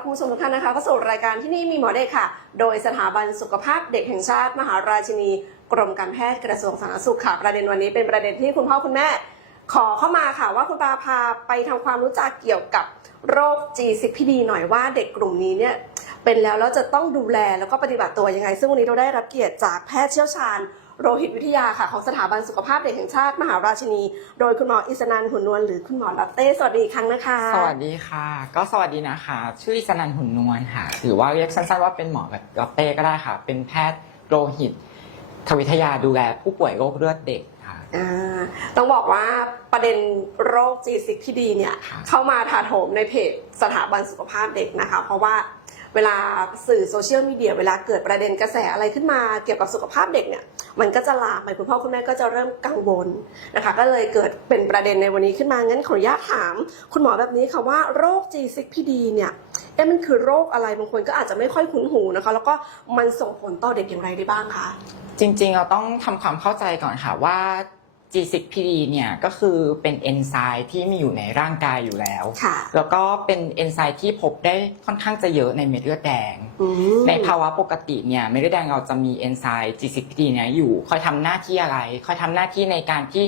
รับคุณผู้ชมทุกท่านนะคะเข้าสู่รายการที่นี่มีหมอเด็กค่ะ โดยสถาบันสุขภาพเด็กแห่งชาติมหาราชินี กรมการแพทย์กระทรวงสาธารณสุขค่ะ ประเด็นวันนี้เป็นประเด็นที่คุณพ่อคุณแม่ ขอเข้ามาค่ะว่าคุณตาพาไปทำความรู้จักเกี่ยวกับโรค G6PD หน่อยว่าเด็กกลุ่มนี้เนี่ยเป็นแล้วแล้วจะต้องดูแลแล้วก็ปฏิบัติตัวยังไง ซึ่งวันนี้เราได้รับเกียรติจากแพทย์เชี่ยวชาญ โรหิตวิทยาค่ะของสถาบันสุขภาพเด็กแห่งชาติ มหาราชินี โดยคุณหมออิสนันท์หุ่นนวลหรือคุณหมอลาเต้สวัสดีอีกครั้งนะคะ สวัสดีค่ะ ก็สวัสดีนะคะ ชื่ออิสนันท์หุ่นนวลค่ะหรือว่าเรียกสั้นๆว่าเป็นหมอแบบลอตเต้ก็ได้ค่ะ เป็นแพทย์โรหิตทวิทยาดูแลผู้ป่วยโรคเลือดเด็กค่ะอ่าต้องบอกว่าประเด็นโรค G6 ที่ดีเนี่ยครับเข้ามาถาโถมในเพจสถาบันสุขภาพเด็กนะคะ เพราะว่า เวลาสื่อโซเชียลมีเดียเวลาเกิดประเด็นกระแสอะไรขึ้นมาเกี่ยวกับสุขภาพเด็กเนี่ยมันก็จะลามไปคุณพ่อคุณแม่ก็จะเริ่มกังวลนะคะก็เลยเกิดเป็นประเด็นในวันนี้ขึ้นมางั้นขออนุญาตถาม คุณหมอแบบนี้ค่ะว่าโรค G6PD เนี่ยเอ๊ะมันคือโรคอะไรบางคนก็อาจจะไม่ค่อยคุ้นหูนะคะ แล้วก็มันส่งผลต่อเด็กอย่างไรได้บ้างคะจริงๆ เราต้องทำความเข้าใจก่อนค่ะว่า G6PD เนี่ยก็คือเป็นเอนไซม์ที่มีอยู่ในร่างกายอยู่แล้วค่ะแล้วก็เป็นเอนไซม์ที่พบได้ค่อนข้างจะเยอะในเม็ดเลือดแดงอืมในภาวะปกติเนี่ยเม็ดเลือดแดงเราจะมีเอนไซม์ G6PD เนี่ยอยู่คอยทำหน้าที่อะไร คอยทำหน้าที่ในการที่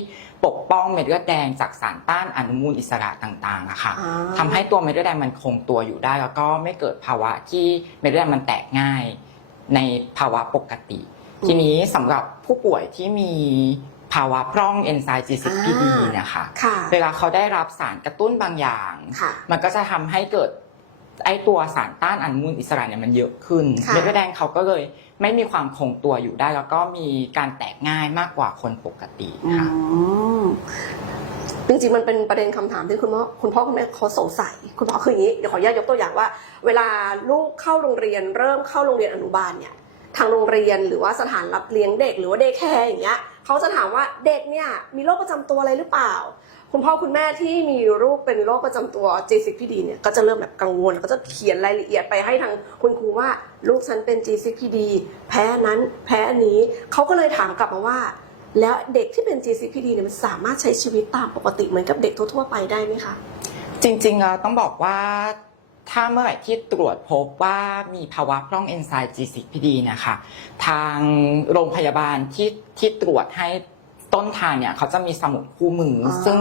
ปกป้องเม็ดเลือดแดงจากสารต้านอนุมูลอิสระต่างๆอะค่ะอ่าทำให้ตัวเม็ดเลือดแดงมันคงตัวอยู่ได้ แล้วก็ไม่เกิดภาวะที่เม็ดเลือดแดงมันแตกง่าย ในภาวะปกติทีนี้สำหรับผู้ป่วยที่มี ภาวะพร่องเอนไซม์ G6PD เนี่ยค่ะค่ะ เวลาเขาได้รับสารกระตุ้นบางอย่าง ค่ะ มันก็จะทำให้เกิดไอตัวสารต้านอนุมูลอิสระเนี่ยมันเยอะขึ้นค่ะ เม็ดเลือดแดงเขาก็เลยไม่มีความคงตัวอยู่ได้ แล้วก็มีการแตกง่ายมากกว่าคนปกติอืค่ะ มจริงๆมันเป็นประเด็นคำถามที่คุณพ่อคุณพ่อคุณแม่เขาสงสัย คุณพ่อคืออย่างนี้เดี๋ยวขออนุญาตยกตัวอย่างว่า เวลาลูกเข้าโรงเรียน เริ่มเข้าโรงเรียนอนุบาลเนี่ย ทางโรงเรียนหรือว่าสถานรับเลี้ยงเด็กหรือว่าเด็กแคร์อย่างเงี้ย เขาจะถามว่าเด็กเนี่ยมีโรคประจำตัวอะไรหรือเปล่า คุณพ่อคุณแม่ที่มีลูกเป็นโรคประจำตัว G6PD เนี่ยก็จะเริ่มแบบกังวลก็จะเขียนรายละเอียดไปให้ทางคุณครูว่าลูกฉันเป็น G6PD แพ้นั้นแพ้อนี้เขาก็เลยถามกลับมาว่า แล้วเด็กที่เป็น G6PD เนี่ยมันสามารถใช้ชีวิตตามปกติเหมือนกับเด็กทั่วๆไปได้ไหมคะจริงๆต้องบอกว่า ถ้าเมื่อไหร่ที่ตรวจพบว่ามีภาวะพร่องเอนไซม์ G6PD นะคะ ทางโรงพยาบาลที่ที่ตรวจให้ต้นทางเนี่ยเขาจะมีสมุดคู่มือออซึ่ง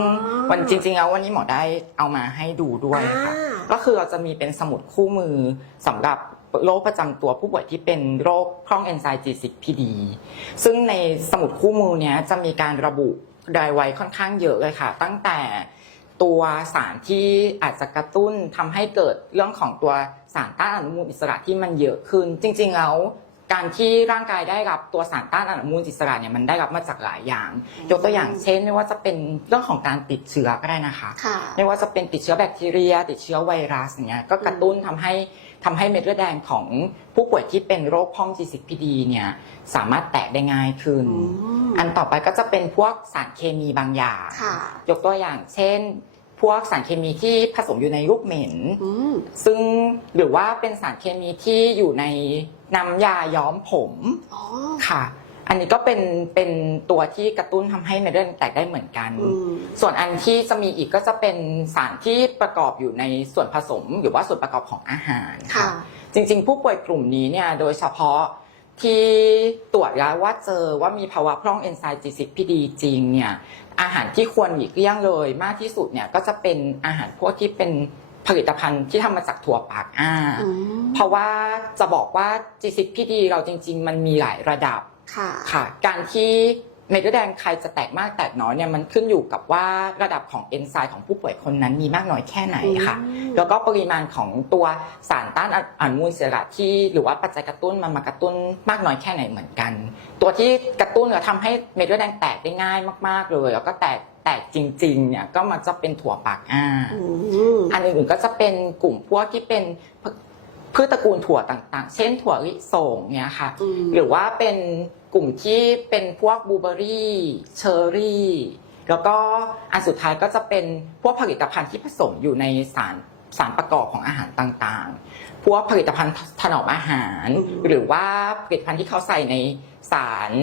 วันจริงๆแล้ววันนี้หมอได้เอามาให้ดูด้วยค่ะอ่าก็คือเราจะมีเป็นสมุดคู่มือสำหรับโรคประจำตัวผู้ป่วยที่เป็นโรคพร่องเอนไซม์ G6PD ซึ่งในสมุดคู่มือเนี้ยจะมีการระบุรายไว้ค่อนข้างเยอะเลยค่ะ ตั้งแต่ ตัวสารที่อาจจะกระตุ้นทำให้เกิดเรื่องของตัวสารต้านอนุมูลอิสระที่มันเยอะขึ้น จริง ๆ แล้วการที่ร่างกายได้รับตัวสารต้านอนุมูลอิสระเนี่ยมันได้รับมาจากหลายอย่าง ยกตัวอย่างเช่น ไม่ว่าจะเป็นเรื่องของการติดเชื้อก็ได้นะคะค่ะไม่ว่าจะเป็นติดเชื้อแบคทีเรีย ติดเชื้อไวรัสอย่างเงี้ยก็กระตุ้นทำให้ทำให้เม็ดเลือดแดงของผู้ป่วยที่เป็นโรคพ้อง G6PD เนี่ยสามารถแตกได้ง่ายขึ้นอืมอันต่อไปก็จะเป็นพวกสารเคมีบางอย่างค่ะยกตัวอย่างเช่น พวกสารเคมีที่ผสมอยู่ในลูกเหม็นอืมซึ่งหรือว่าเป็นสารเคมีที่อยู่ในน้ำยาย้อมผมอ๋อค่ะ อันนี้ก็เป็นเป็นตัวที่กระตุ้นทำให้เม็ดเลือดแตกได้เหมือนกันอืมส่วนอันที่จะมีอีกก็จะเป็นสารที่ประกอบอยู่ในส่วนผสม หรือว่าส่วนประกอบของอาหารค่ะ จริง ๆ ผู้ป่วยกลุ่มนี้เนี่ยโดยเฉพาะที่ตรวจแล้วว่าเจอว่ามีภาวะพร่องเอนไซม์ G6PD จริงเนี่ย อาหารที่ควรหลีกเลี่ยงเลย มากที่สุดเนี่ยก็จะเป็นอาหารพวกที่เป็นผลิตภัณฑ์ที่ทำมาจากถั่วปากอ้าอืมเพราะว่าจะบอกว่า G6PD เราจริง ๆ มันมีหลายระดับค่ะค่ะการที่ เม็ดเลือดแดงใครจะแตกมากแตกน้อยเนี่ยมันขึ้นอยู่กับว่าระดับของเอนไซม์ของผู้ป่วยคนนั้นมีมากน้อยแค่ไหนค่ะอืมแล้วก็ปริมาณของตัวสารต้านอนุมูลอิสระที่หรือว่าปัจจัยกระตุ้นมันมากระตุ้นมากน้อยแค่ไหนเหมือนกัน ตัวที่กระตุ้นแล้วทำให้เม็ดเลือดแดงแตกได้ง่ายมาก ๆเลย แล้วก็แตกแตกจริงๆเนี่ยก็มันจะเป็นถั่วปากอ้าอืมอันอื่นๆก็จะเป็นกลุ่มพวกที่เป็น พืชตระกูลถั่วต่างๆ เช่นถั่วลิสงเนี่ยค่ะอืมหรือว่าเป็นกลุ่มที่เป็นพวกบลูเบอร์รี่เชอร์รี่ แล้วก็อันสุดท้ายก็จะเป็นพวกผลิตภัณฑ์ที่ผสมอยู่ในสารสารประกอบของอาหารต่างๆ พวกผลิตภัณฑ์ถนอมอาหารอืมหรือว่าผลิตภัณฑ์ที่เขาใส่ในสาร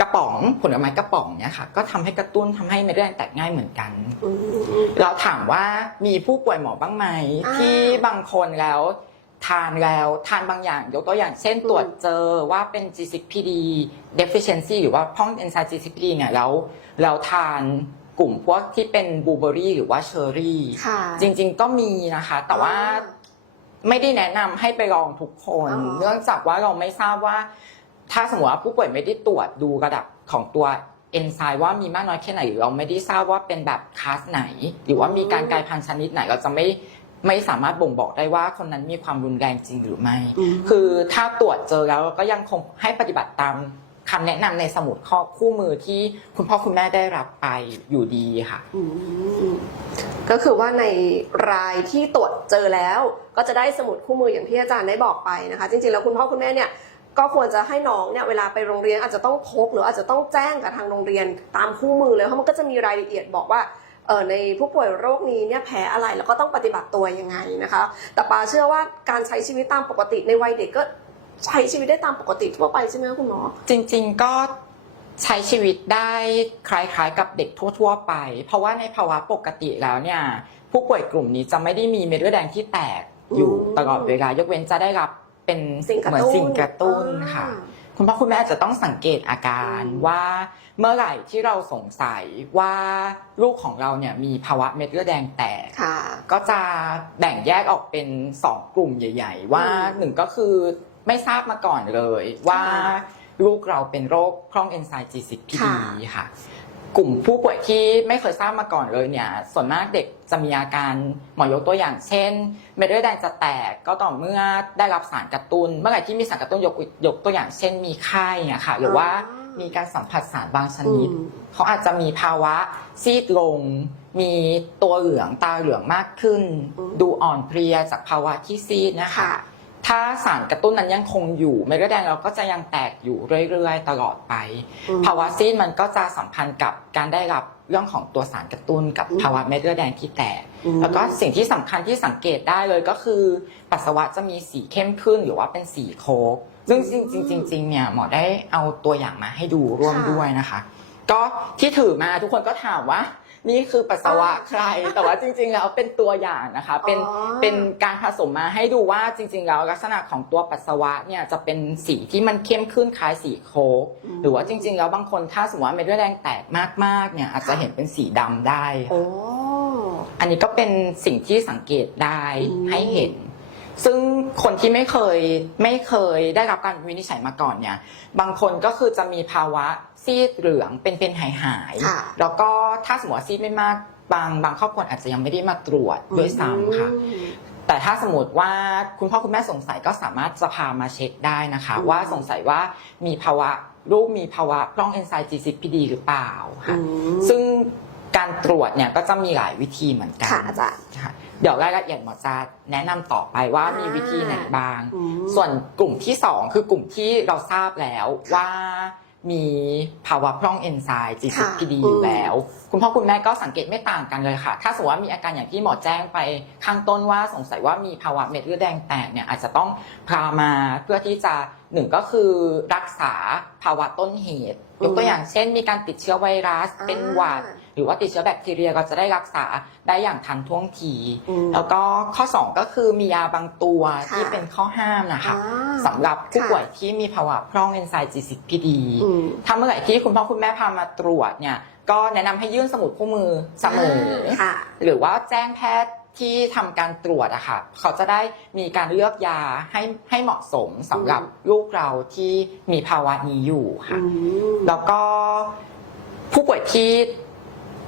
กระป๋องผลไม้กระป๋องเนี่ยค่ะก็ทำให้กระตุ้นทำให้เม็ดเลือดแดงแตกง่ายเหมือนกันอืมเราถามว่ามีผู้ป่วยหมอบ้างไหมอ่าที่บางคนแล้ว ทานแล้วทานบางอย่าง ยกตัวอย่างเช่นอืม Mm. ตรวจเจอว่าเป็น G6PD deficiency หรือว่าพร่องเอนไซม์ G6PD เนี่ยแล้วเราทานกลุ่มพวกที่เป็นบลูเบอรี่หรือว่าเชอร์รี่ค่ะจริงๆก็มีนะคะ แต่ว่าอ่าไม่ได้แนะนำให้ไปลองทุกคนอ๋อเนื่องจากว่าเราไม่ทราบว่า ถ้าสมมติว่าผู้ป่วยไม่ได้ตรวจดูระดับของตัวเอนไซม์ว่ามีมากน้อยแค่ไหนหรือเราไม่ได้ทราบว่าเป็นแบบคลาสไหน หรือว่ามีการกลายพันธุ์ชนิดไหนเราจะไม่ ไม่สามารถบ่งบอกได้ว่าคนนั้นมีความรุนแรงจริงหรือไม่มคือถ้าตรวจเจอแล้วก็ยังคงให้ปฏิบัติตามคำแนะนำในสมุดข้อคู่มือที่คุณพ่อคุณแม่ได้รับไปอยู่ดีค่ะอืมก็คือว่าในรายที่ตรวจเจอแล้ว ก็จะได้สมุดคู่มืออย่างที่อาจารย์ได้บอกไปนะคะ จริงๆแล้วคุณพ่อคุณแม่เนี่ยก็ควรจะให้น้องเนี่ยเวลาไปโรงเรียนอาจจะต้องพกหรืออาจจะต้องแจ้งกับทางโรงเรียนตามคู่มือเลยเพราะมันก็จะมีรายละเอียดบอกว่า เออในผู้ป่วยโรคนี้เนี่ยแพ้อะไรแล้วก็ต้องปฏิบัติตัวยังไงนะคะ แต่ปาเชื่อว่าการใช้ชีวิตตามปกติในวัยเด็กก็ใช้ชีวิตได้ตามปกติทั่วไปใช่ไหมคุณหมอ จริง ๆก็ใช้ชีวิตได้คล้ายๆ กับเด็กทั่ว ๆ ไป เพราะว่าในภาวะปกติแล้วเนี่ย ผู้ป่วยกลุ่มนี้จะไม่ได้มีเม็ดเลือดแดงที่แตกอยู่ตลอดเวลายกเว้นจะได้รับเป็นเหมือนสิ่งกระตุ้นค่ะ คุณพ่อคุณแม่อาจจะต้องสังเกตอาการอืมว่าเมื่อไหร่ที่เราสงสัยว่าลูกของเราเนี่ยมีภาวะเม็ดเลือดแดงแตกค่ะก็จะแบ่งแยกออกเป็น2กลุ่มใหญ่ ๆ ว่าอืมหนึ่งก็คือไม่ทราบมาก่อนเลยว่าค่ะลูกเราเป็นโรคพร่องเอนไซม์ G10PD ค่ะค่ะ กลุ่มผู้ป่วยที่ไม่เคยทราบมาก่อนเลยเนี่ยส่วนมากเด็กจะมีอาการหมอยกตัวอย่างเช่น เม็ดเลือดแดงจะแตกก็ต่อเมื่อได้รับสารกระตุน้น เมื่อไหร่ที่มีสารกระตุ้นยกยกตัวอย่างเช่น มีไข้อะค่ะหรือว่าอ่ามีมีการสัมผัสสารบางชนิดอืมเขาอาจจะมีภาวะซีดลง มีตัวเหลืองตาเหลืองมากขึ้นอืมดูอ่อนเพลียจากภาวะที่ซีดนะคะค่ะ ถ้าสารกระตุ้นนั้นยังคงอยู่เม็ดเลือดแดงเราก็จะยังแตกอยู่เรื่อยๆ ตลอดไปอืมภาวะซีดมันก็จะสัมพันธ์กับการได้รับเรื่องของตัวสารกระตุ้นกับอืมภาวะเม็ดเลือดแดงที่แตกอืมแล้วก็สิ่งที่สำคัญที่สังเกตได้เลยก็คือ ปัสสาวะจะมีสีเข้มขึ้นหรือว่าเป็นสีโค้กซึ่งจริงๆจริงๆเนี่ยหมอได้เอาตัวอย่างมาให้ดูร่วมค่ะด้วยนะคะ ก็ที่ถือมาทุกคนก็ถามว่า นี่คือปัสสาวะอ่าใคร แต่ว่าจริง ๆ แล้วเป็นตัวอย่างนะคะ เป็นอ๋อเป็นการผสมมาให้ดูว่าจริง ๆ แล้วลักษณะของตัวปัสสาวะเนี่ยจะเป็นสีที่มันเข้มขึ้นคล้ายสีโค้กมหรือว่าจริง ๆ แล้วบางคนถ้าสมมติว่าเม็ดเลือดแดงแตกมากๆเนี่ยอาจจะค่ะเห็นเป็นสีดำได้ค่ะโอ้อันนี้ก็เป็นสิ่งที่สังเกตได้อืมให้เห็น ซึ่งคนที่ไม่เคยไม่เคยได้รับการวินิจฉัยมาก่อนเนี่ย บางคนก็คือจะมีภาวะซีดเหลืองเป็นเป็นหายหายๆค่ะแล้วก็ถ้าสมมติว่าซีดไม่มากบางบางครอบครัวอาจจะยังไม่ได้มาตรวจด้วยซ้ำค่ะอืมแต่ถ้าสมมติว่าคุณพ่อคุณแม่สงสัยก็สามารถจะพามาเช็คได้นะคะอืมว่าสงสัยว่ามีภาวะลูกมีภาวะพร่องเอนไซม์ G10PD หรือเปล่าอืค่ะมซึ่งการตรวจเนี่ยก็จะมีหลายวิธีเหมือนกันค่ะอาจารย์ค่ะ เดี๋ยวรายละเอียดหมอจะแนะนำต่อไปว่าอ่ามีมีวิธีไหนบ้าง อืม ส่วนกลุ่มที่สองคือกลุ่มที่เราทราบแล้วว่ามีภาวะพร่องเอนไซม์ G10PD ค่ะอยู่แล้ว คุณพ่อคุณแม่ก็สังเกตไม่ต่างกันเลยค่ะ ถ้าสมมติว่ามีอาการอย่างที่หมอแจ้งไปข้างต้นว่าสงสัยว่ามีภาวะเม็ดเลือดแดงแตกเนี่ยอาจจะต้องพามาเพื่อที่จะหนึ่งก็คือรักษาภาวะต้นเหตุ ยกตัวอย่างเช่น มีการติดเชื้อไวรัส เป็นหวัด หรือว่าติดเชื้อแบคทีเรียก็จะได้รักษาได้อย่างทันท่วงที อืมแล้วก็ข้อ 2 ก็คือมียาบางตัวค่ะที่เป็นข้อห้ามนะคะอ่าสำหรับผู้ค่ะ ป่วยที่มีภาวะพร่องเอนไซม์ G10PD อืม ถ้าเมื่อไหร่ที่คุณพ่อคุณแม่พามาตรวจเนี่ยก็แนะนำให้ยื่นสมุดคู่มือเสมอ ค่ะ หรือว่าแจ้งแพทย์ที่ทำการตรวจอะค่ะ เขาจะได้มีการเลือกยาให้ให้เหมาะสมสำหรับลูกเราที่มีภาวะนี้อยู่ค่ะ อืม แล้วก็ผู้ป่วยที่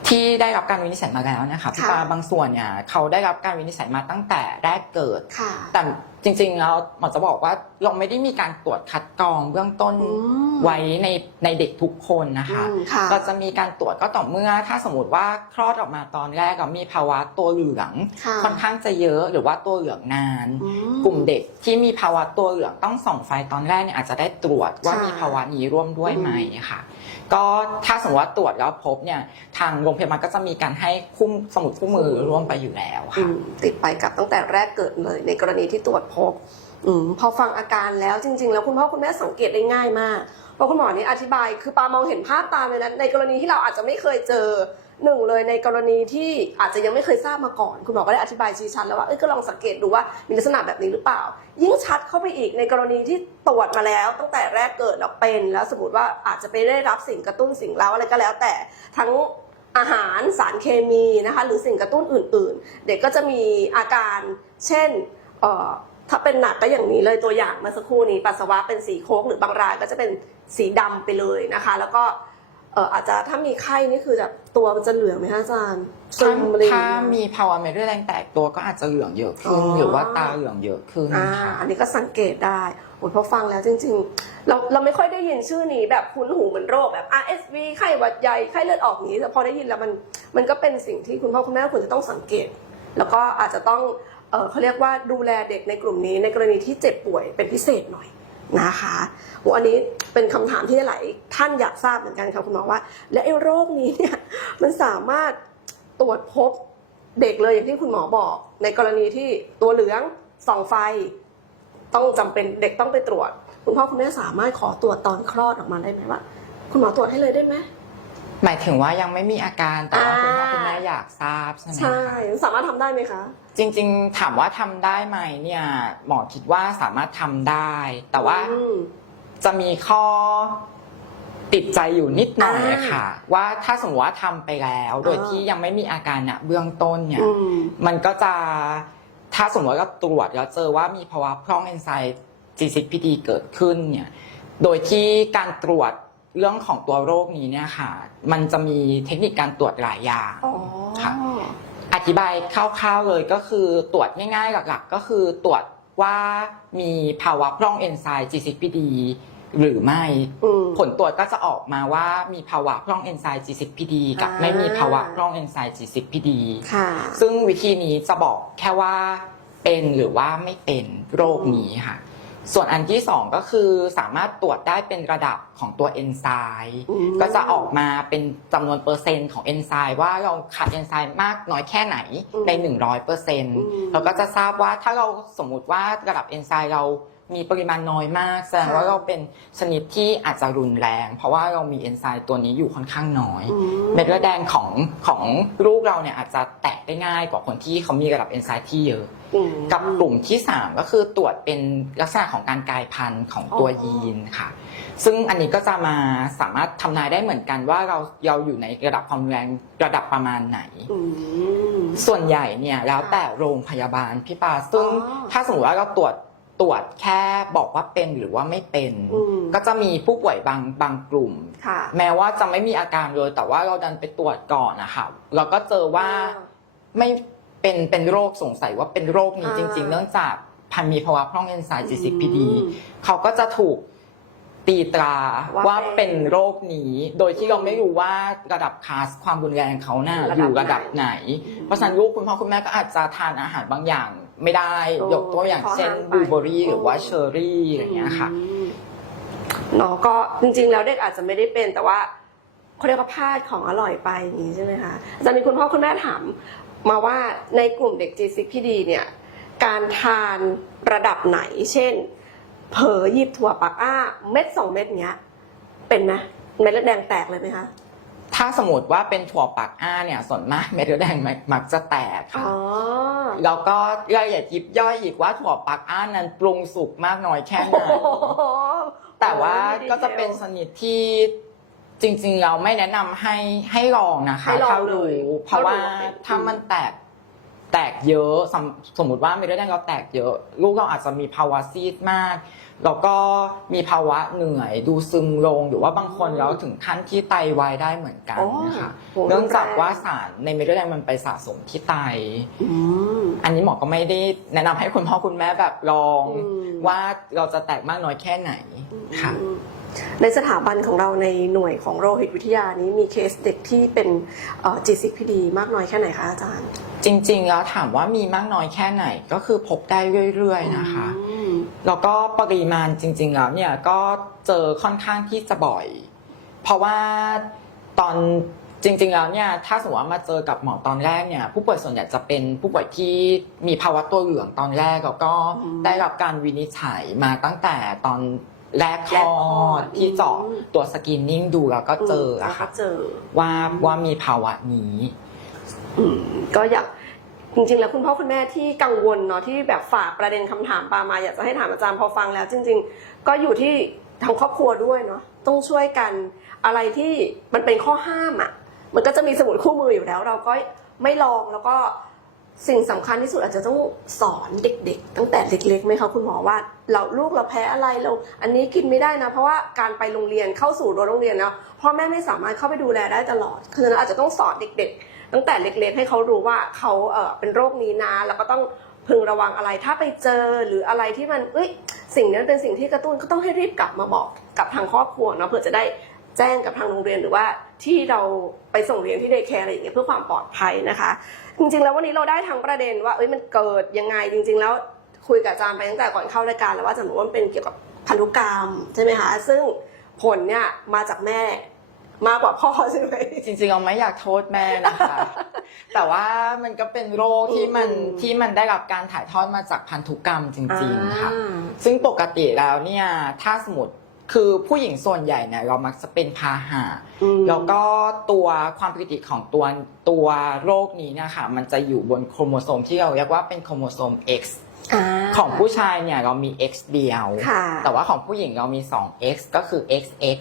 ที่ได้รับการวินิจฉัยมาแล้วนะคะพี่ค่ะปาบางส่วนเนี่ยเขาได้รับการวินิจฉัยมาตั้งแต่แรกเกิดค่ะแต่จริงๆแล้วหมอจะบอกว่าเราไม่ได้มีการตรวจคัดกรองเบื้องต้นอืมไว้ในในเด็กทุกคนนะคะอืมค่ะเราจะมีการตรวจก็ต่อเมื่อถ้าสมมติว่าคลอดออกมาตอนแรกเรามีภาวะตัวเหลืองค่ะค่อนข้างจะเยอะหรือว่าตัวเหลืองนานอืมกลุ่มเด็กที่มีภาวะตัวเหลืองต้องส่องไฟตอนแรกเนี่ยอาจจะได้ตรวจว่าค่ะมีภาวะนี้ร่วมด้วยไหมอืมค่ะ ก็ถ้าสมมติว่าตรวจแล้วพบเนี่ยทางโรงพยาบาลก็จะมีการให้คุ้มสมุดคู่มือร่วมไปอยู่แล้วอืค่ะมติดไปกับตั้งแต่แรกเกิดเลย ในกรณีที่ตรวจพบอมพอฟังอาการแล้วจริง ๆ แล้วคุณพ่อคุณแม่สังเกตได้ง่ายมาก พราะคุณหมอนี่อธิบายคือปามองเห็นภาพตามเลยนะในกรณีที่เราอาจจะไม่เคยเจอหนึ่งเลยในกรณีที่อาจจะยังไม่เคยทราบมาก่อน คุณหมอก็ได้อธิบายชี้ชัดแล้วว่าเอ้ยก็ลองสังเกตดูว่ามีลักษณะแบบนี้หรือเปล่า ยิ่งชัดเข้าไปอีกในกรณีที่ตรวจมาแล้ว ตั้งแต่แรกเกิดแล้วเป็นแล้วสมมติว่าอาจจะไปได้รับสิ่งกระตุ้นสิ่งเล้าอะไรก็แล้ว แต่ทั้งอาหารสารเคมีนะคะหรือสิ่งกระตุ้นอื่น ๆ เด็กก็จะมีอาการเช่นเอ่อ ถ้าเป็นหนักก็อย่างนี้เลยตัวอย่างเมื่อสักครู่นี้ปัสสาวะเป็นสีโค้กหรือบางรายก็จะเป็นสีดำไปเลยนะคะ แล้วก็เอ่ออาจจะถ้ามีไข้นี่คือแบบตัวมันจะเหลืองไหมคะอาจารย์ซึถ้ามอะไรอย่งถ้าเงี้ยมีภาวะเม็ดเลือดแดงแตกตัวก็อาจจะเหลืองเยอะขึ้นอ๋อหรือว่าตาเหลืองเยอะขึ้นอ่าค่ะอันนี้ก็สังเกตได้โอ้ยพอฟังแล้วจริง ๆ เราเราไม่ค่อยได้ยินชื่อนี้แบบคุ้นหูเหมือนโรคแบบ RSV ไข้หวัดใหญ่ไข้เลือดออกอย่างนี้แต่พอได้ยินแล้วมันมันก็เป็นสิ่งที่คุณพ่อคุณแม่ควรจะต้องสังเกต แล้วก็อาจจะต้องเออ เขาเรียกว่าดูแลเด็กในกลุ่มนี้ในกรณีที่เจ็บป่วยเป็นพิเศษหน่อยนะคะโหอันนี้เป็นคำถามที่หลายท่านอยากทราบเหมือนกันค่ะคุณหมอว่า และไอ้โรคนี้เนี่ยมันสามารถตรวจพบเด็กเลยอย่างที่คุณหมอบอก ในกรณีที่ตัวเหลืองส่องไฟ ต้องจำเป็นเด็กต้องไปตรวจ คุณพ่อคุณแม่สามารถขอตรวจตอนคลอดออกมาได้ไหมว่า คุณหมอตรวจให้เลยได้ไหมหมายถึงว่ายังไม่มีอาการแต่ว่าคุณพ่อคุณแม่อยากทราบใช่ไหมใช่สามารถทำได้ไหมคะ จริงๆ ถามว่าทำได้ไหมเนี่ยหมอคิดว่าสามารถทำได้ แต่ว่าอืม จะมีข้อติดใจอยู่นิดหน่อยอ่าอะค่ะ ว่าถ้าสมมติว่าทำไปแล้ว โดยอ่าที่ยังไม่มีอาการอะเบื้องต้นเนี่ย อืม มันก็จะถ้าสมมติว่าเราตรวจแล้วเจอว่ามีภาวะพร่องเอนไซม์ G6PD เกิดขึ้นเนี่ย โดยที่การตรวจเรื่องของตัวโรคนี้เนี่ยค่ะ มันจะมีเทคนิคการตรวจหลายอย่าง อ๋อ ค่ะ อธิบายคร่าวๆเลยก็คือตรวจง่ายๆหลักๆ ก็คือตรวจว่ามีภาวะพร่องเอนไซม์ G6PD หรือไม่อืมผลตรวจก็จะออกมาว่ามีภาวะพร่องเอนไซม์ G6PD กับอ่าไม่มีภาวะพร่องเอนไซม์ G6PD ค่ะซึ่งวิธีนี้จะบอกแค่ว่าเป็นหรือว่าไม่เป็นโรคนี้ค่ะ ส่วนอันที่สองก็คือสามารถตรวจได้เป็นระดับของตัวเอนไซม์อืมก็จะออกมาเป็นจำนวนเปอร์เซ็นต์ของเอนไซม์ว่าเราขาดเอนไซม์มากน้อยแค่ไหนใน 100เปอร์เซ็นต์เราก็จะทราบว่าถ้าเราสมมุติว่าระดับเอนไซม์เรา มีปริมาณน้อยมาก แสดงว่าเราเป็นชนิดที่อาจจะรุนแรง เพราะว่าเรามีเอนไซม์ตัวนี้อยู่ค่อนข้างน้อยอืมเม็ดเลือดแดงของของลูกเราเนี่ยอาจจะแตกได้ง่ายกว่าคนที่เขามีระดับเอนไซม์ที่เยอะอืมกับกลุ่มที่ 3 ก็คือตรวจเป็นลักษณะของการกลายพันธุ์ของตัวอ๋อยีนค่ะ ซึ่งอันนี้ก็จะมาสามารถทำนายได้เหมือนกันว่าเราเราอยู่ในระดับความรุนแรงระดับประมาณไหนอืมส่วนใหญ่เนี่ยแล้วแต่โรงพยาบาลพี่ปาซึ่งอ๋อถ้าสมมติว่าเราตรวจ ตรวจแค่บอกว่าเป็นหรือว่าไม่เป็นอืมก็จะมีผู้ป่วยบางบางกลุ่มค่ะแม้ว่าจะไม่มีอาการเลย แต่ว่าเราดันไปตรวจก่อนนะคะเราก็เจอว่าไม่เป็นเป็นโรคสงสัยว่าเป็นโรคนี้อ่าจริง ๆ เนื่องจากพันมีภาวะพร่องเอนไซม์ G6PD อืมเขาก็จะถูกตีตราว่าว่าเป็เป็นนโรคนี้ โดยที่เราไม่รู้ว่าระดับคลาสความรุนแรงเขาน่ะระดับอยู่ระดับไหนอืมเพราะฉะนั้นลูกคุณพ่อคุณแม่ก็อาจจะทานอาหารบางอย่าง ไม่ได้ โอ้ยกตัวอย่างเช่นข้อห้ามไป บลูเบอรี่หรือว่าเชอร์รี่อย่างเงี้ยค่ะ อืมเนาะก็จริงๆแล้วเด็กอาจจะไม่ได้เป็นแต่ว่าเขาเรียกว่าพลาดของอร่อยไปอย่างนี้ใช่ไหมคะอาจารย์มีคุณพ่อคุณแม่ถามมาว่าในกลุ่มเด็ก G6PD เนี่ยการทานระดับไหน เช่น เผลอหยิบถั่วปักอ้า เม็ดสองเม็ดเนี้ย เป็นไหมเม็ดเลือดแดงแตกเลยไหมคะ ถ้าสมมติว่าเป็นถั่วปากอ้าเนี่ยส่วนมากเม็ดเลือดแดงมักมักจะแตกค่ะอ๋อแล้วก็รายละเอียดยิบย่อยอีกว่าถั่วปักอ้านั้นปรุงสุกมากน้อยแค่ไหนแต่ว่าก็จะเป็นชนิดที่จริงๆเราไม่แนะนำให้ให้ลองนะคะให้ลองถ้าเลยรู้เพราะว่าถ้ารู้ว่าเป็นถ้ามันแตกแตกเยอะสมสมมติว่าเม็ดเลือดแดงเราแตกเยอะ ลูกเราอาจจะมีภาวะซีดมาก แล้วก็มีภาวะเหนื่อยดูซึมลงหรือว่าบางคนแล้วถึงขั้นที่ไตวายได้เหมือนกันโอ้นะคะโห เนื่องจากว่าสารในเม็ดเลือดแดงมันไปสะสมที่ไต อืม อันนี้หมอก็ไม่ได้แนะนำให้คุณพ่อคุณแม่แบบลอง อืม ว่าเราจะแตกมากน้อยแค่ไหนค่ะอืมในสถาบันของเราในหน่วยของโรหิตวิทยานี้มีเคสเด็กที่เป็นจีซิพีดีมากน้อยแค่ไหนคะอาจารย์จริงๆแล้วถามว่ามีมากน้อยแค่ไหนก็คือพบได้เรื่อยๆนะคะ อืม แล้วก็ปริมาณจริง ๆ แล้วเนี่ยก็เจอค่อนข้างที่จะบ่อย เพราะว่าตอนจริง ๆ แล้วเนี่ยถ้าสมมติว่ามาเจอกับหมอตอนแรกเนี่ยผู้ป่วยส่วนใหญ่จะเป็นผู้ป่วยที่มีภาวะตัวเหลืองตอนแรกแล้วก็ได้รับการวินิจฉัยมาตั้งแต่ตอนแรกคลอดที่เจาะอืมตัวสกินนิ่งดูแล้วก็เจอแล้วอะก็ค่ะเจอว่าว่ามีภาวะนี้อืมก็อยาก จริงๆ แล้วคุณพ่อคุณแม่ที่กังวลเนาะที่แบบฝากประเด็นคำถามปามาอยากจะให้ถามอาจารย์พอฟังแล้ว จริง ๆ ก็อยู่ที่ทางครอบครัวด้วยเนาะต้องช่วยกันอะไรที่มันเป็นข้อห้ามอะมันก็จะมีสมุดคู่มืออยู่แล้ว เราก็ไม่ลองแล้วก็สิ่งสำคัญที่สุดอาจจะต้องสอนเด็ก ๆ ตั้งแต่เล็กๆไหมคะคุณหมอว่า เราลูกเราแพ้อะไรเราอันนี้กินไม่ได้นะ เพราะว่าการไปโรงเรียนเข้าสู่รั้วโรงเรียนแล้วพ่อแม่ไม่สามารถเข้าไปดูแลได้ตลอดคือนั้นอาจจะต้องสอนเด็ก ๆ ตั้งแต่เล็กๆให้เขารู้ว่าเขาเเป็นโรคนี้นะ แล้วก็ต้องพึงระวังอะไรถ้าไปเจอหรืออะไรที่มันเอ้ยสิ่งนั้นเป็นสิ่งที่กระตุ้นก็ต้องให้รีบกลับมาบอกกับทางครอบครัวเนาะเพื่อจะได้แจ้งกับทางโรงเรียนหรือว่าที่เราไปส่งเรียนที่เดย์แคร์อะไรอย่างเงี้ยเพื่อความปลอดภัยนะคะ จริงๆ แล้ววันนี้เราได้ทั้งประเด็นว่าเอ้ยมันเกิดยังไงจริง ๆ แล้วคุยกับอาจารย์ไปตั้งแต่ก่อนเข้ารายการแล้วว่าจารย์บอกว่ามันเป็นเกี่ยวกับพันธุกรรมใช่ไหมคะซึ่งผลเนี่ยมาจากแม่ มากกว่าพ่อใช่ไหม จริงๆเราไม่อยากโทษแม่นะคะ แต่ว่ามันก็เป็นโรคที่มันอืมที่มันได้รับการถ่ายทอดมาจากพันธุกรรมจริงๆค่ะอ่าซึ่งปกติแล้วเนี่ยถ้าสมมติคือผู้หญิงส่วนใหญ่เนี่ยเรามักจะเป็นพาหะอืมแล้วก็ตัวความปกติของตัวตัวโรคนี้เนะคะมันจะอยู่บนโครโมโซมที่เราเรียกว่าเป็นโครโมโซม X าของผู้ชายเนี่ยเรามี X เดียว ค่ะ แต่ว่าของผู้หญิงเรามี 2 X ก็คือ XX อืม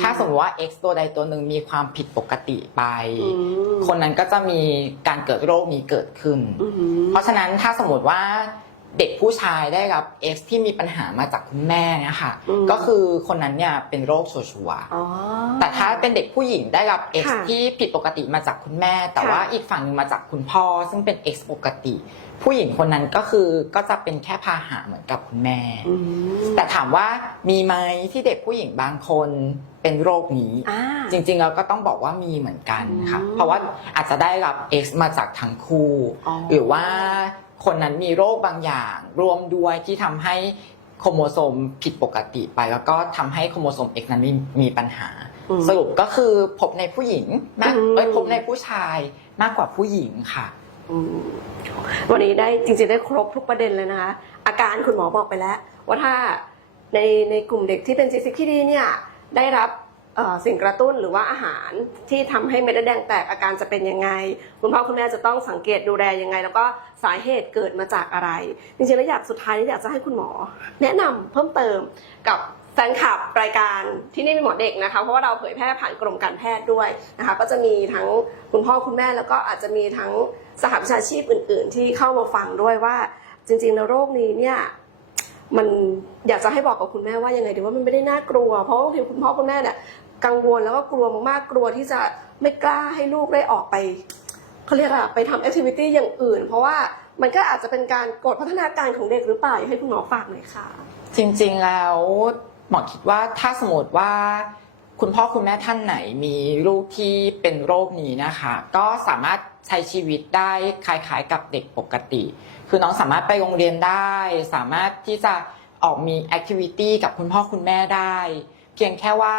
ถ้าสมมติว่า X ตัวใดตัวหนึ่งมีความผิดปกติไปอืมคนนั้นก็จะมีการเกิดโรคนี้เกิดขึ้นอืมเพราะฉะนั้นถ้าสมมติว่าเด็กผู้ชายได้รับ X ที่มีปัญหามาจากคุณแม่เนี่ยค่ะอืมก็คือคนนั้นเนี่ยเป็นโรคชัวร์อ๋อๆแต่ถ้าเป็นเด็กผู้หญิงได้รับ X ค่ะที่ผิดปกติมาจากคุณแม่ แต่ค่ะว่าอีกฝั่งหนึ่งมาจากคุณพ่อ ซึ่งเป็น X ปกติ ผู้หญิงคนนั้นก็คือก็จะเป็นแค่พาหะเหมือนกับคุณแม่ อืม แต่ถามว่ามีไหมที่เด็กผู้หญิงบางคนเป็นโรคนี้ อ่า จริงๆเราก็ต้องบอกว่ามีเหมือนกันค่ะ อืมเพราะว่าอาจจะได้รับ X มาจากทั้งคู่ อ๋อ หรือว่าคนนั้นมีโรคบางอย่างร่วมด้วยที่ทำให้โครโมโซมผิดปกติไป แล้วก็ทำให้โครโมโซม X นั้นมีมีปัญหา อืม สรุปก็คือพบในผู้หญิงมากอืม เอ้ยพบในผู้ชายมากกว่าผู้หญิงค่ะอืม วันนี้ได้จริงๆได้ครบทุกประเด็นเลยนะคะ อาการคุณหมอบอกไปแล้ว ว่าถ้าในในกลุ่มเด็กที่เป็นจีซิคิดีเนี่ยได้รับสิ่งกระตุ้นหรือว่าอาหารที่ทำให้เม็ดเลือดแดงแตกอาการจะเป็นยังไง คุณพ่อคุณแม่จะต้องสังเกตดูแลยังไง แล้วก็สาเหตุเกิดมาจากอะไรจริงๆแล้วอยากสุดท้ายนี้อยากจะให้คุณหมอ แนะนำเพิ่มเติมกับแฟนคลับรายการที่นี่เป็นหมอเด็กนะคะเพราะว่าเราเผยแพร่ผ่านกรมการแพทย์ด้วยนะคะก็จะมีทั้งคุณพ่อคุณแม่แล้วก็อาจจะมีทั้ง สหวิชาชีพอื่น ๆ ที่เข้ามาฟังด้วยว่า จริงๆแล้วโรคนี้เนี่ยมันอยากจะให้บอกกับคุณแม่ว่ายังไงดีว่ามันไม่ได้น่ากลัว เพราะบางทีคุณพ่อคุณแม่เนี่ยกังวลแล้วก็กลัวมากๆกลัวที่จะไม่กล้าให้ลูกได้ออกไปเขาเรียกอะไปทำแอคทิวิตี้อย่างอื่น เพราะว่ามันก็อาจจะเป็นการกดพัฒนาการของเด็กหรือเปล่าอยาให้คุณหมอฝากหน่อยค่ะ จริงๆแล้วหมอคิดว่าถ้าสมมติว่า คุณพ่อคุณแม่ท่านไหนมีลูกที่เป็นโรคนี้นะคะ ก็สามารถใช้ชีวิตได้คล้ายๆกับเด็กปกติ คือน้องสามารถไปโรงเรียนได้ สามารถที่จะออกมีแอคทิวิตี้กับคุณพ่อคุณแม่ได้ พียงแค่ว่า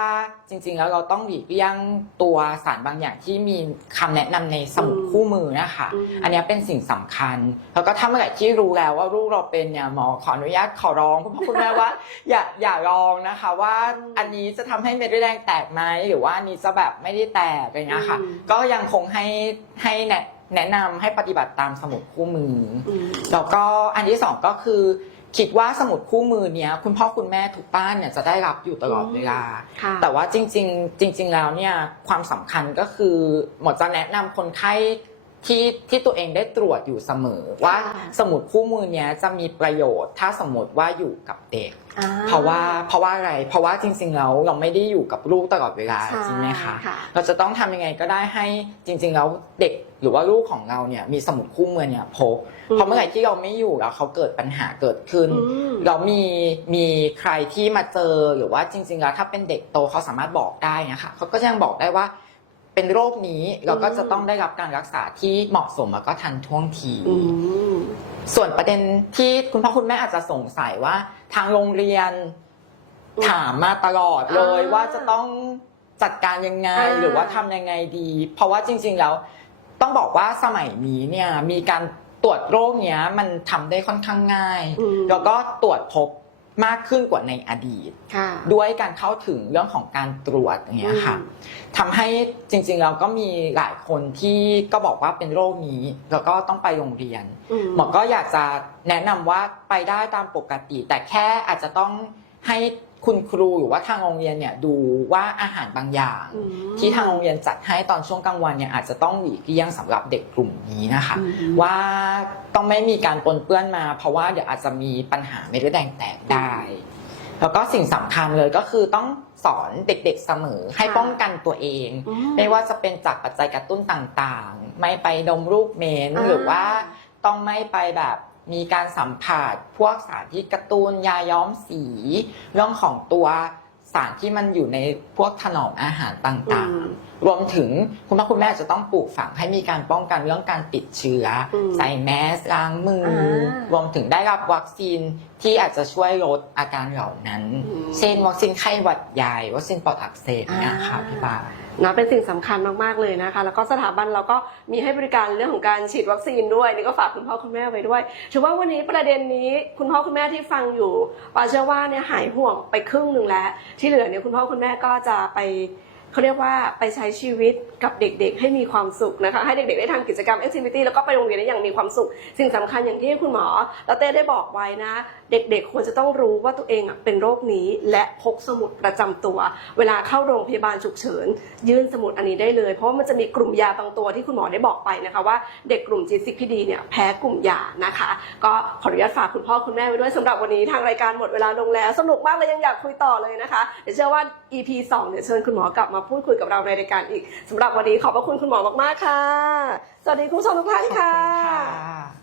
จริง ๆ แล้วเราต้องหลีกเลี่ยงตัวสารบางอย่างที่มีคำแนะนำในสมุดคู่มือนะคะอืมอันเนี้ยเป็นสิ่งสำคัญ แล้วก็ถ้าเมื่อไหร่ที่รู้แล้วว่าลูกเราเป็นเนี่ยหมอขออนุญาตขอร้องคุณพ่อคุณแม่ว่า อย่าอย่าลองนะคะ ว่าอันนี้จะทำให้เม็ดเลือดแดงแตกไหมหรือว่าอันนี้จะแบบไม่ได้แตกอะไรเงี้ยค่ะอืมก็ยังคงให้ให้แนะแนะนำให้ปฏิบัติตามสมุดคู่มือออืมแล้วก็อันที่สองก็คือ คิดว่าสมุดคู่มือเนี้ยคุณพ่อคุณแม่ทุกบ้านเนี่ยจะได้รับอยู่ตลอดเวลา ค่ะแต่ว่าจริง ๆ จริง ๆ แล้วเนี่ยความสำคัญก็คือหมอจะแนะนำคนไข้ที่ที่ตัวเองได้ตรวจอยู่เสมอ ว่าค่ะสมุดคู่มือเนี้ยจะมีประโยชน์ ถ้าสมมติว่าอยู่กับเด็ก อ่เพราะว่าเพราะว่าอะไร เพราะว่าจริง ๆ แล้วเราไม่ได้อยู่กับลูกตลอดเวลาใช่จริงไหมคะค่ะเราจะต้องทำยังไงก็ได้ให้จริง ๆ แล้วเด็ก หรือว่าลูกของเราเนี่ยมีสมุดคู่มือเนี่ยพกอืมเพราะเมื่อไหร่ที่เราไม่อยู่แล้วเขาเกิดปัญหาเกิดขึ้นอืมเรามีมีใครที่มาเจอหรือว่าจริง ๆ แล้วถ้าเป็นเด็กโตเขาสามารถบอกได้นะคะเขาก็ยังบอกได้ว่าเป็นโรคนี้เราก็จะต้องได้รับการรักษาที่เหมาะสมแล้วก็ทันท่วงทีอืมส่วนประเด็นที่คุณพ่อคุณแม่อาจจะสงสัยว่า ทางโรงเรียนอืมถามมาตลอดเลยอ่าว่าจะต้องจัดการยังไงอ่าหรือว่าทำยังไงดี เพราะว่าจริง ๆ แล้ว ต้องบอกว่าสมัยนี้เนี่ยมีการตรวจโรคเนี้ยมันทำได้ค่อนข้างง่าย อืม แล้วก็ตรวจพบมากขึ้นกว่าในอดีต ค่ะ ด้วยการเข้าถึงเรื่องของการตรวจอย่างเงี้ยค่ะอืม ทำให้จริงๆเราก็มีหลายคนที่ก็บอกว่าเป็นโรคนี้ แล้วก็ต้องไปโรงเรียนอืมหมอก็อยากจะแนะนำว่าไปได้ตามปกติ แต่แค่อาจจะต้องให้ คุณครูหรือว่าทางโรงเรียนเนี่ยดูว่าอาหารบางอย่างอืมที่ทางโรงเรียนจัดให้ตอนช่วงกลางวันเนี่ยอาจจะต้องหลีกเลี่ยงสำหรับเด็กกลุ่มนี้นะคะอืมว่าต้องไม่มีการปนเปื้อนมา เพราะว่าเดี๋ยวอาจจะมีปัญหาเม็ดเลือดแดงแตกได้แล้วก็สิ่งสำคัญเลยก็คือต้องสอนเด็กๆเสมอให้ค่ะป้องกันตัวเองอืไม่ว่าจะเป็นจากปัจจัยกระตุ้นต่างๆ ไม่ไปดมลูกเหม็นอ่าหรือว่าต้องไม่ไปแบบ มีการสัมผัสพวกสารที่กระตุ้นยาย้อมสี เรื่องของตัวสารที่มันอยู่ในพวกถนอมอาหารต่างอืมๆรวมถึงคุณพ่อคุณแม่จะต้องปลูกฝังให้มีการป้องกันเรื่องการติดเชื้ออมใส่แมสล้างมืออารวมถึงได้รับวัคซีนที่อาจจะช่วยลดอาการเหล่านั้นอืมเช่นวัคซีนไข้หวัดใหญ่วัคซีนปอดอักเสบเนี่ยค่ะอ่าพี่ปา นะเป็นสิ่งสำคัญมากๆเลยนะคะ แล้วก็สถาบันเราก็มีให้บริการเรื่องของการฉีดวัคซีนด้วยนี่ก็ฝากคุณพ่อคุณแม่ไว้ด้วยถือว่าวันนี้ประเด็นนี้คุณพ่อคุณแม่ที่ฟังอยู่ปาเชื่อว่าเนี่ยหายห่วงไปครึ่งหนึ่งแล้ว ที่เหลือเนี่ยคุณพ่อคุณแม่ก็จะไป เขาเรียกว่าไปใช้ชีวิตกับเด็กๆ ให้มีความสุขนะคะ ให้เด็กๆ ได้ทำกิจกรรม activity แล้วก็ไปโรงเรียนได้อย่างมีความสุข สิ่งสำคัญอย่างที่คุณหมอแล้วเต้ได้บอกไว้นะ เด็กๆ ควรจะต้องรู้ว่าตัวเองอะเป็นโรคนี้ และพกสมุดประจำตัว เวลาเข้าโรงพยาบาลฉุกเฉิน ยื่นสมุดอันนี้ได้เลย เพราะว่ามันจะมีกลุ่มยาบางตัวที่คุณหมอได้บอกไปนะคะว่าเด็กกลุ่ม G6PD เนี่ยแพ้กลุ่มยานะคะ ก็ขออนุญาตฝากคุณพ่อคุณแม่ไว้ด้วยสำหรับวันนี้ทางรายการหมดเวลาลงแล้วสนุกมากเลยยังอยากคุยต่อเลยนะคะเดี๋ยวเชื่อว่า EP 2เดี๋ยวเชิญคุณหมอกลับมาพูดคุยกับเราในรายการอีกสำหรับวันนี้ขอบพระคุณคุณหมอมากๆค่ะ สวัสดีคุณผู้ชมทุกท่านค่ะคค่ะ